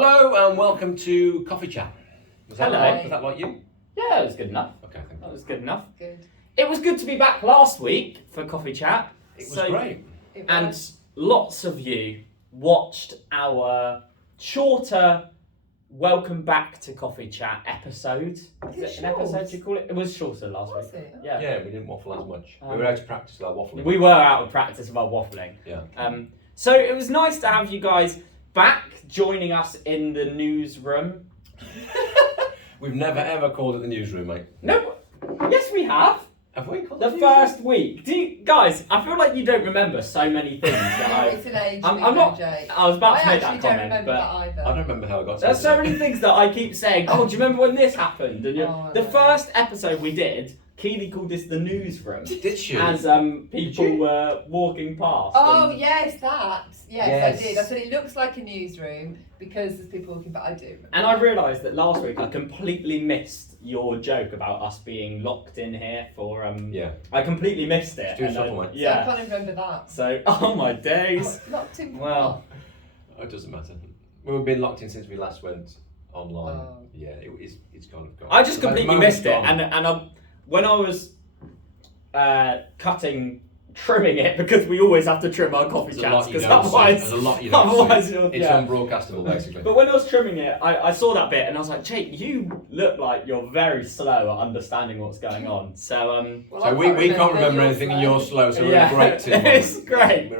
Hello and welcome to Coffee Chat. Was that like you? Yeah, it was good enough. Okay, thank you. That was good enough. Good. It was good to be back last week for Coffee Chat. It was great. And lots of you watched our shorter Welcome Back to Coffee Chat episode. Is it an episode you call it? It was shorter last week. It? Yeah. Yeah, we didn't waffle as much. We were out of practice with our waffling. We were out of practice of our waffling. Yeah. So it was nice to have you guys back joining us in the newsroom. We've never ever called it the newsroom, mate. No, yes we have. Have we called The it the first week. Guys, I feel like you don't remember so many things that It's an age I'm not. Jake. I was about to make I that actually don't comment, remember but that either. I don't remember how I got to there's it. so many things that I keep saying. Oh, do you remember when this happened? And the no. first episode we did, Keely called this the newsroom, Did she? as people were walking past. Oh and- yes, that. Yes, Yes. I did. I said it looks like a newsroom because there's people walking, but I do remember. And I realised that last week I completely missed your joke about us being locked in here for. Yeah. I completely missed it. It's too and subtle, I- mate. So I Yeah. can't even remember that. So, oh my days. Not too Well, Oh, it doesn't matter. We've been locked in since we last went online. Oh. Yeah, it's kind of gone. I just The completely moment's missed it, gone. and when I was trimming it, because we always have to trim our coffee There's a chats, lot you because don't see. otherwise, There's a lot you don't otherwise see. you'll, It's yeah. unbroadcastable, basically. But when I was trimming it, I saw that bit, and I was like, Jake, you look like you're very slow at understanding what's going on. So Well, So I we can't remember you're anything, and you're slow, so we're Yeah. in a great team. It's great.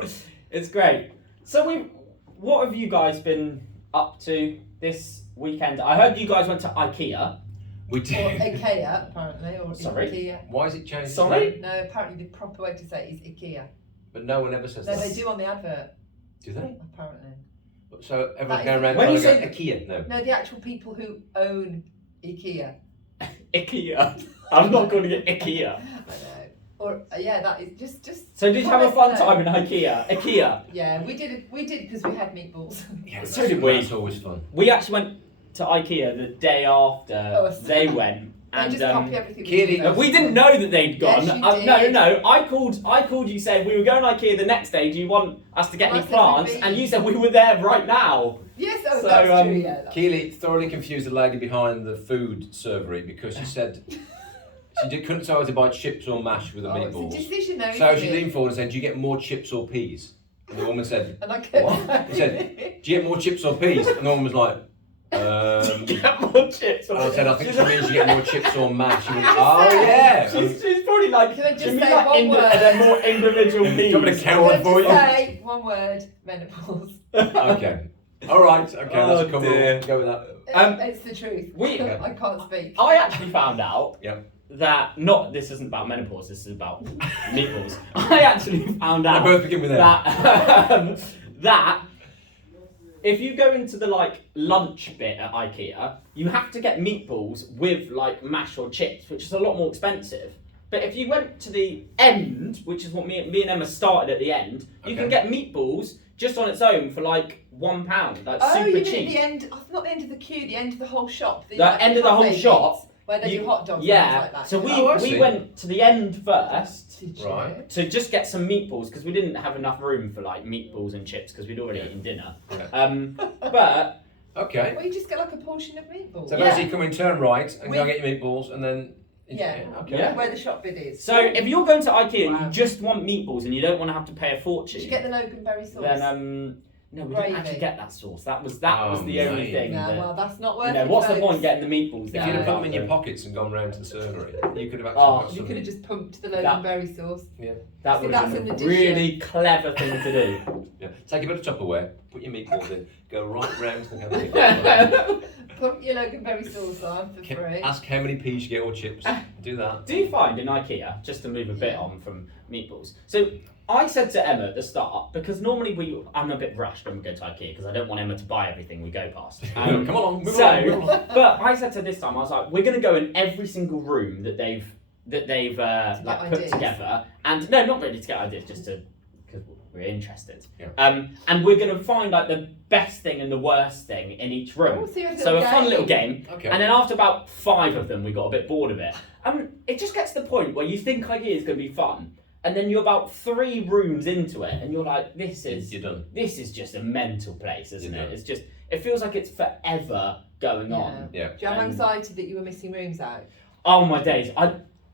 It's great. So what have you guys been up to this weekend? I heard you guys went to Ikea. We Or did. Ikea, apparently, or Sorry? Ikea. Why is it changed? Sorry? No, apparently the proper way to say it is Ikea. But no one ever says No, that. they do on the advert, Do they? apparently. So everyone's That going is- around When trying you to go say- Ikea? No. No, the actual people who own Ikea. Ikea. I'm not calling it Ikea. I know. Or yeah, that is just. So did you have a fun No. time in Ikea? Ikea. Yeah, we did because we had meatballs. Yeah, So did we. That's always fun. We actually went to Ikea the day after Oh, they went. They And just copy everything. Keely- we didn't know that they'd gone. Yes, you No, did. no. I called you, said we were going to Ikea the next day. Do you want us to get Well, any I said we'd plants? be- And you said we were there right now. Yes, So, that's true. Yeah. Keely thoroughly confused the lady behind the food servery because she said couldn't tell her to buy chips or mash with the meatballs. It's a decision though. So isn't she it? leaned forward and said, "Do you get more chips or peas?" And the woman said, And I kept "What?" He said, "Do you get more chips or peas?" And the woman was like, Get more chips. And I said, "I think she means you get more chips or mash." She went, Just "Oh say- yeah." She's probably like, Can I just she means say like one word? they're more individual peas. Do you want me to count I'm one for going you? to say one word: menopause. Okay. All right. Okay. Oh, That's cool. dear. Go with that. It's the truth. we- I can't speak. I actually found out Yeah. that this isn't about menopause. This is about meatballs. I actually found They out both begin with M. that if you go into the lunch bit at IKEA, you have to get meatballs with mash or chips, which is a lot more expensive. But if you went to the end, which is what me and Emma started at the end, you can Okay. get meatballs just on its own for £1. That's Oh, super you mean cheap. the end? Not the end of the queue. The end of the whole shop. The end of the whole shop. Where they do hot dogs. Yeah. And things like that. So we, Oh, I we see. went to the end first Did you? Right. to just get some meatballs because we didn't have enough room for meatballs and chips because we'd already Yeah. eaten dinner. Yeah. But Okay. Well, you just get a portion of meatballs. So Yeah. basically, you come in, turn right, and go With- get your meatballs, and then. Yeah. Okay. Yeah. Where the shop bid is. so if you're going to IKEA and Wow. you just want meatballs and you don't want to have to pay a fortune, Did you get the Loganberry sauce? then no, we didn't Gravy. actually get that sauce. That was Oh, the only mate. thing. No, that, well, that's not worth you know, it. what's the folks. point getting the meatballs? If then? you'd have put them in your But pockets and gone round to the servery, you could have actually Oh, got You some. could have just pumped the That- Loganberry sauce. that See, would that's have an been a addition. really clever thing to do. Yeah. Take a bit of Tupperware, put your meatballs in, go right round to the meatballs. Pump your Loganberry sauce on for free. Ask how many peas you get or chips. Do that. Do you find in IKEA, just to move a bit on from meatballs, so I said to Emma at the start, because normally I'm a bit rushed when we go to IKEA because I don't want Emma to buy everything we go past. Come along, move So, along, move along. but I said to her this time, I was like, we're going to go in every single room that they've put ideas. together, and no, not really to get ideas, just to because we're interested. Yeah. And we're going to find the best thing and the worst thing in each room. Oh, so you have a So a little fun game. little game. Okay. And then after about 5 of them, we got a bit bored of it. It just gets to the point where you think IKEA is going to be fun, and then you're about 3 rooms into it, and you're like, You're done. this is just a mental place, isn't You're it? done. It's just, it feels like it's forever going on. Yeah. Do you have And- anxiety that you were missing rooms out? Oh my days!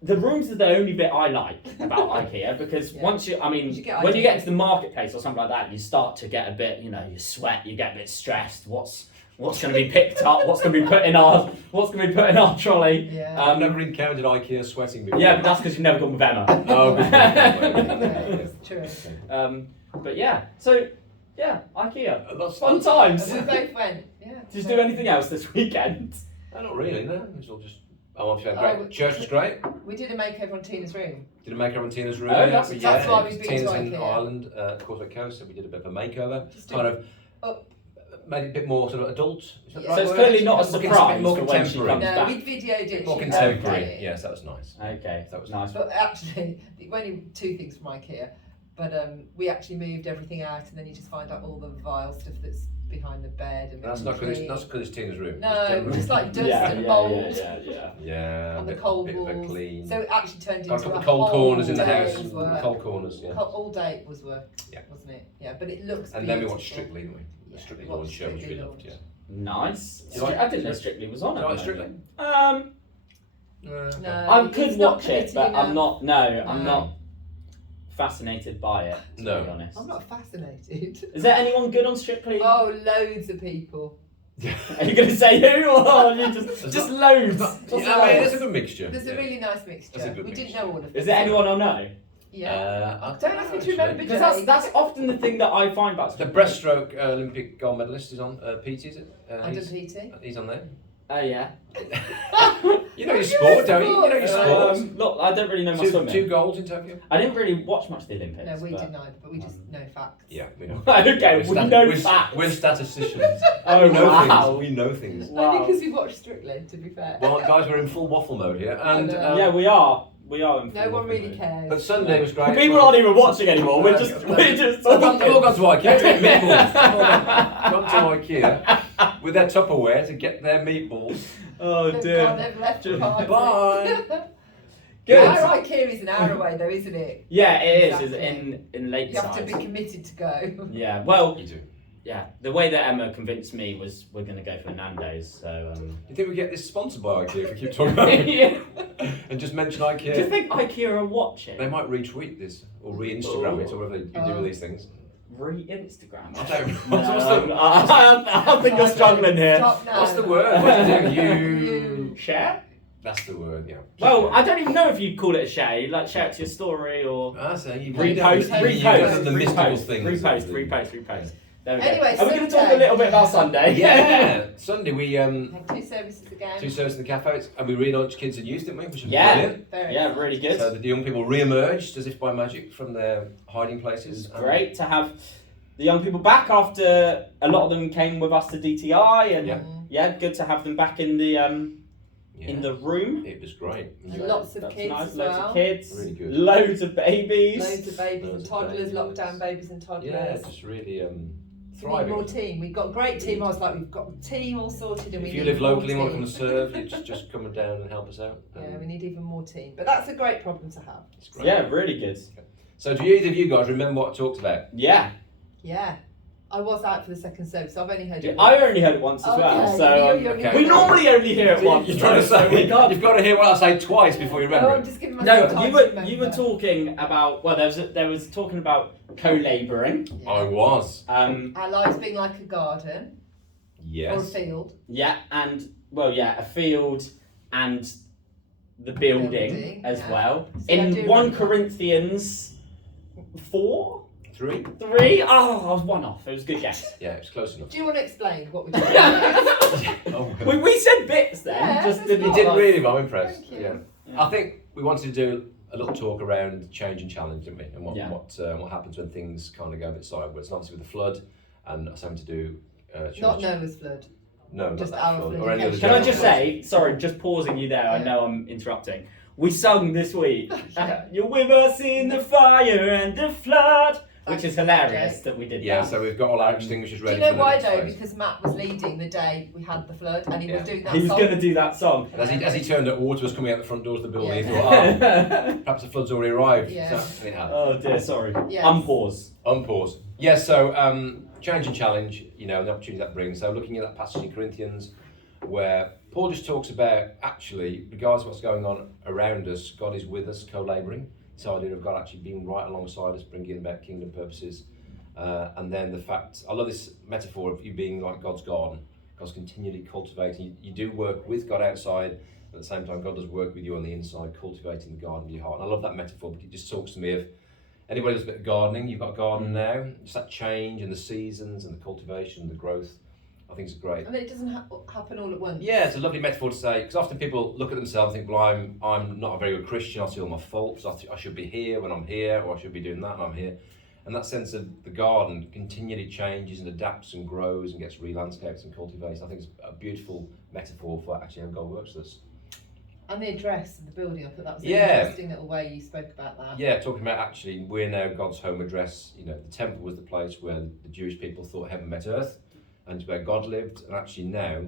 The rooms are the only bit I like about IKEA because Yeah. once you, I mean, You get when you ideas. get into the marketplace or something like that, you start to get a bit, you sweat, you get a bit stressed. What's going to be picked up? What's going to be put in our trolley? Yeah. I've never encountered IKEA sweating before. Yeah, but that's because you've never gone with Emma. Oh, good. Yeah, it's true. But yeah, so yeah, IKEA. That's Fun times. We both went. Yeah. Did you do anything else this weekend? Not really, no. It was all just. Obviously, Oh, great. Church was great. We did a makeover on Tina's room. Did a makeover on Tina's room. Oh, that's why we've been to Tina's in IKEA. Ireland, Causeway Coast, so we did a bit of a makeover. Just Kind to- of made it a bit more sort of adult. Is that the Yeah. right So it's word? clearly not a Looking surprise bit more for when she contemporary. comes No, back. we videoed it. More she contemporary. loved it. Yes, that was nice. Okay, That was nice. But actually, only 2 things from IKEA. But we actually moved everything out, and then you just find out all the vile stuff that's behind the bed. And That's not because it's Tina's room. No, It's generally- just like dust Yeah, and yeah, mold. yeah. Yeah, On the bit cold of a walls. clean. So it actually turned Got into a a couple of cold whole corners in the house. day's work. Cold corners, yeah. All day was work, Yeah. wasn't it? Yeah, but it looks And then we beautiful. watched Strictly, didn't we? The Yeah, Strictly we Launch watched show, which we Strictly loved, yeah. Launch. Nice. You like- I didn't know Strictly was on Do it. you like Strictly? No, I could it's not watch it, committed but enough. I'm not. No, I'm No. not fascinated by it. To No. be honest. I'm not fascinated. Is there anyone good on Strictly? Oh, loads of people. Are you going to say who, or you just loads? Yeah, Just I mean, loads. it's a good mixture. There's a really nice mixture. That's a good We didn't mixture. know all of them. Is there anyone I know? Yeah. I Don't ask me to remember. Because that's often the thing that I find about The Strictly. breaststroke Olympic gold medalist is on. Pete, is it? Under PT. He's on there. Oh yeah. You know your sport, don't you? You know your sport. Look, I don't really know my Two swimming. golds in Tokyo. I didn't really watch much of the Olympics. No, we but- didn't either, but we just know facts. Yeah, we know. Okay, we know we're, facts. We're statisticians. Oh we know wow. things. We know things. Only because we watched Strictly, to be fair. Well, guys, we're in full waffle mode here, and Yeah, we are. We are. In No full one really mode. cares. But Sunday was great. People aren't even watching anymore. We're just. They've talking. all gone to IKEA to get meatballs. They've all gone to IKEA with their Tupperware to get their meatballs. Oh Thank dear. God they've left Just- behind. Bye. Good. Our IKEA is an hour away though, isn't it? Yeah, it is. Exactly. Is in late You have to be committed to go. Yeah. Well. You do. Yeah. The way that Emma convinced me was we're going to go for Nando's. So. You think we get this sponsored by IKEA if we keep talking about it? Yeah. And just mention Do you IKEA? think IKEA are watching? They might retweet this or re-Instagram it or whatever you do with these things. Re-Instagram. I don't No, know. What's the- I think you're struggling here. Stop now. What's the word? What do you do? You. Share? That's the word, yeah. Well, I don't even know if you'd call it a share. Like share it to your story or Ah, so you repost, repost, the mystical things. repost. There we go. Anyway, Are we going to talk Sunday. a little bit about Sunday? Yeah. Sunday we Had 2 services again. 2 services in the cafes and we relaunched Kids and Youth, didn't we? Which was Yeah. brilliant. Very Yeah, really good. So the young people re-emerged as if by magic from their hiding places. It was great to have the young people back after a lot of them came with us to DTI, and Yeah. good to have them back in the room. It was great. And lots of That's kids nice. as Loads well. of kids, Really good. loads of babies. Loads of babies Loads and of toddlers, babies. lockdown babies and toddlers. Yeah, just really We need thriving. more team. We've got a great team. I was like, we've got the team all sorted, and we If need you live more locally and want to team. come and serve, it's just come down and help us out. Yeah, we need even more team. But that's a great problem to have. It's great. Yeah, really good. So do either of you guys remember what I talked about? Yeah, Yeah. I was out for the second service, so I've only heard it. I only heard it once as well. Okay, So you only okay. heard we it normally only hear it once. You're trying to so we say can't. you've got to hear what I say twice before you No, remember I'm it. just giving myself No, time you to were remember. talking about there was talking about co-labouring. Yeah. I was. Our lives being like a garden or a Yes. field. Yeah, and a field and the building Building, as yeah. well. See, I In do 1 remember. Corinthians 4, 3? 3. Oh, I was one off. It was a good guess. Yeah, it was close enough. Do you want to explain what we're doing? Oh. we said bits then. Yeah, just that's didn't. You not did like- really well, I'm impressed. Thank you. Yeah. Yeah. I think we wanted to do a little talk around change and challenge, didn't we? And what Yeah. what happens when things kind of go a bit sideways. And obviously with the flood and us having to do Not Noah's flood. No, not just that our flood, flood. or any other Can I general just flood. say, sorry, just pausing you there. I Yeah. know I'm interrupting. We sung this week. You're with us in the fire and the flood. which is hilarious that we did Yeah, that. so we've got all our extinguishers Do ready. you know for the why next though? phase. Because Matt was leading the day we had the flood, and he was doing that He was song. going to do that song. And as he turned up, water was coming out the front doors of the building. He Yeah. thought, perhaps the flood's already arrived. Yeah. So, anyhow. Oh dear, sorry. Yes. Unpause. Unpause. Yeah, so change and challenge, the opportunity that brings. So looking at that passage in Corinthians where Paul just talks about actually, regardless of what's going on around us, God is with us, co-labouring. This idea of God actually being right alongside us, bringing about kingdom purposes. And then the fact, I love this metaphor of you being like God's garden. God's continually cultivating. You do work with God outside, at the same time God does work with you on the inside, cultivating the garden of your heart. And I love that metaphor because it just talks to me of anybody who's a bit of gardening. You've got a garden now. Just that change and the seasons and the cultivation and the growth. I think it's great. And it doesn't happen all at once. Yeah, it's a lovely metaphor to say, because often people look at themselves and think, well, I'm not a very good Christian, I see all my faults, I should be here when I'm here, or I should be doing that when I'm here. And that sense of the garden continually changes and adapts and grows and gets re-landscaped and cultivated. I think it's a beautiful metaphor for actually how God works with us. And the address of the building, I thought that was an Yeah. interesting little way you spoke about that. Yeah, talking about actually, we're now God's home address. The temple was the place where the Jewish people thought heaven met earth, and it's where God lived. And actually now,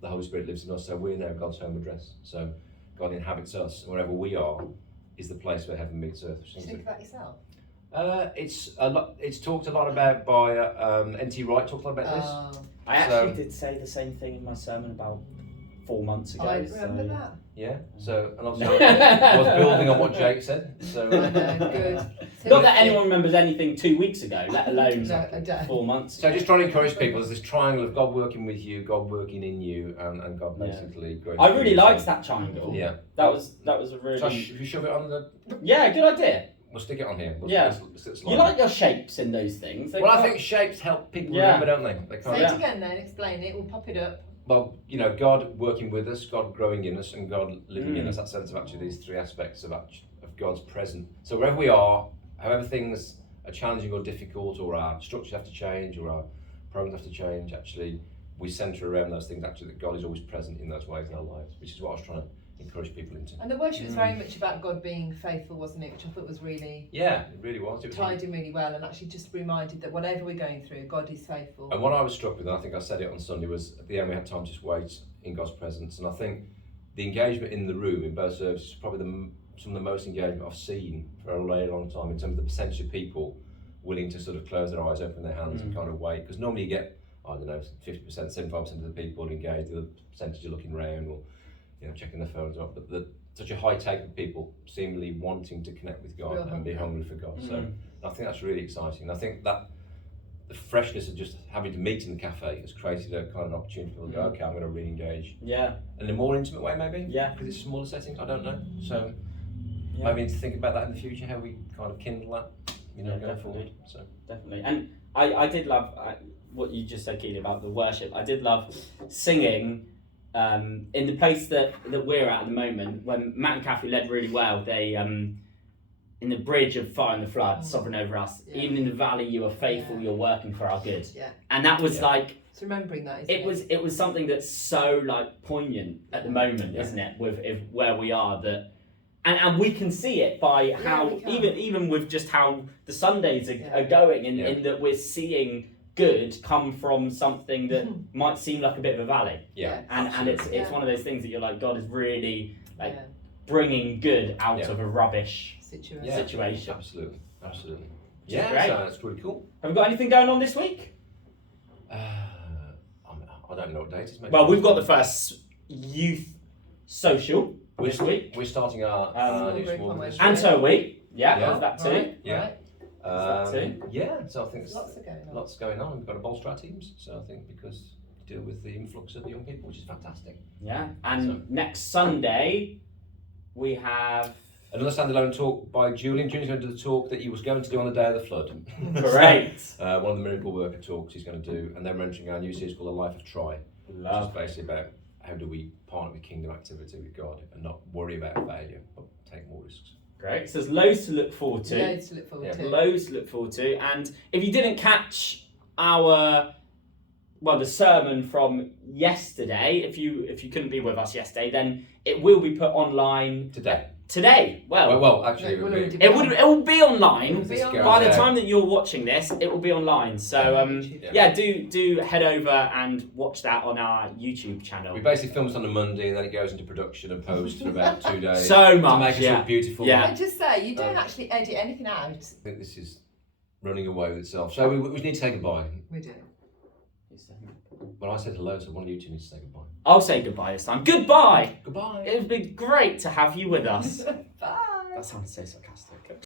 the Holy Spirit lives in us, so we're now God's home address. So God inhabits us, and wherever we are is the place where heaven meets earth. Do you think about yourself? It's talked a lot about by N.T. Wright. Talked a lot about this. Oh, I actually did say the same thing in my sermon about 4 months ago. I remember so. that. Yeah. So and obviously I was building on what Jake said. So I know, good. So Not that anyone remembers anything 2 weeks ago, let alone No, I don't. 4 months So ago. just trying to encourage people, there's this triangle of God working with you, God working in you, and God basically growing. I really liked that triangle. Yeah. That was a really So should we shove it on the? yeah, good idea. We'll stick it on here. Yeah. Let's You like your shapes in those things. They're Well, I quite- think shapes help people Yeah. remember, don't they? They Say kind it of, again then, explain it, we'll pop it up. well, God working with us, God growing in us, and God living in Mm. us. That sense of actually these three aspects of God's present. So wherever we are, however things are challenging or difficult, or our structures have to change, or our programs have to change, actually, we centre around those things. Actually, that God is always present in those ways in our lives, which is what I was trying to encourage people into. And the worship was very much about God being faithful, wasn't it? Which I thought was really Yeah, it really was. It was tied in really well, and actually just reminded that whatever we're going through, God is faithful. And what I was struck with, and I think I said it on Sunday, was at the end we had time to just wait in God's presence. And I think the engagement in the room in both services is probably some of the most engagement I've seen for a really long time in terms of the percentage of people willing to sort of close their eyes, open their hands and kind of wait. Because normally you get, 50%, 75% of the people engaged, the other percentage are looking around or checking their phones up. But such a high take of people seemingly wanting to connect with God Real and be hungry for God. So I think that's really exciting. And I think that the freshness of just having to meet in the cafe has created a kind of opportunity for people to go, okay, I'm going to re-engage Yeah. in a more intimate way, maybe. Yeah. Because it's a smaller setting. I don't know. So Yeah. maybe need to think about that in the future, how we kind of kindle that, Yeah, going definitely. forward. So Definitely. And I did love what you just said, Keely, about the worship. I did love singing in the place that we're at the moment. When Matt and Kathy led really well, they in the bridge of Fire and the Flood, Sovereign over us, Yeah. even in the valley you are faithful, Yeah. you're working for our good. Yeah. And that was Yeah. like, It's remembering that, isn't it? it was something that's so like poignant at the moment, Yeah. isn't it, with where we are, that and we can see it by how we can. even with just how the Sundays are, Yeah. are going, Yeah. in that we're seeing good come from something that might seem like a bit of a valley, yeah. and it's Yeah. one of those things that you're like, God is really like Yeah. bringing good out Yeah. of a rubbish Situation. Yeah. situation. Absolutely. Absolutely. is Yeah, great. so that's really cool. Have we got anything going on this week? I don't know what date it's. Well, we've got the first youth social We're this week. We're starting our Small new group small on group. Wednesday. And so we, yeah, Yeah. there's that too. Right, Yeah. right. Is that Yeah, so I think it's Lots are going on. lots going on. We've got to bolster our teams, so I think because to deal with the influx of young people, which is fantastic. Yeah, and So- next Sunday we have Another standalone talk by Julian. Julian's going to do the talk that he was going to do on the day of the flood. great. One of the miracle worker talks he's going to do, and then we're entering our new series called A Life of Try, which is basically about how do we partner with kingdom activity with God and not worry about failure, but take more risks. Great. So there's loads to look forward to. Loads to look forward Yeah. to. Loads to look forward to. And if you didn't catch the sermon from yesterday, if you couldn't be with us yesterday, then it will be put online Today. today. Well, actually, No, it would be. It will be online. It'll be online. By the time that you're watching this, it will be online. So Yeah. do head over and watch that on our YouTube channel. We basically film it on a Monday and then it goes into production and post for about 2 days. So to much, make us yeah. look beautiful. Yeah. Can I just say, you don't actually edit anything out. I think this is running away with itself. So we need to say goodbye. We do. Well, I said hello, so one of you two needs to say goodbye. I'll say goodbye this time. Goodbye. Goodbye. It's been great to have you with us. Bye. That sounds so sarcastic.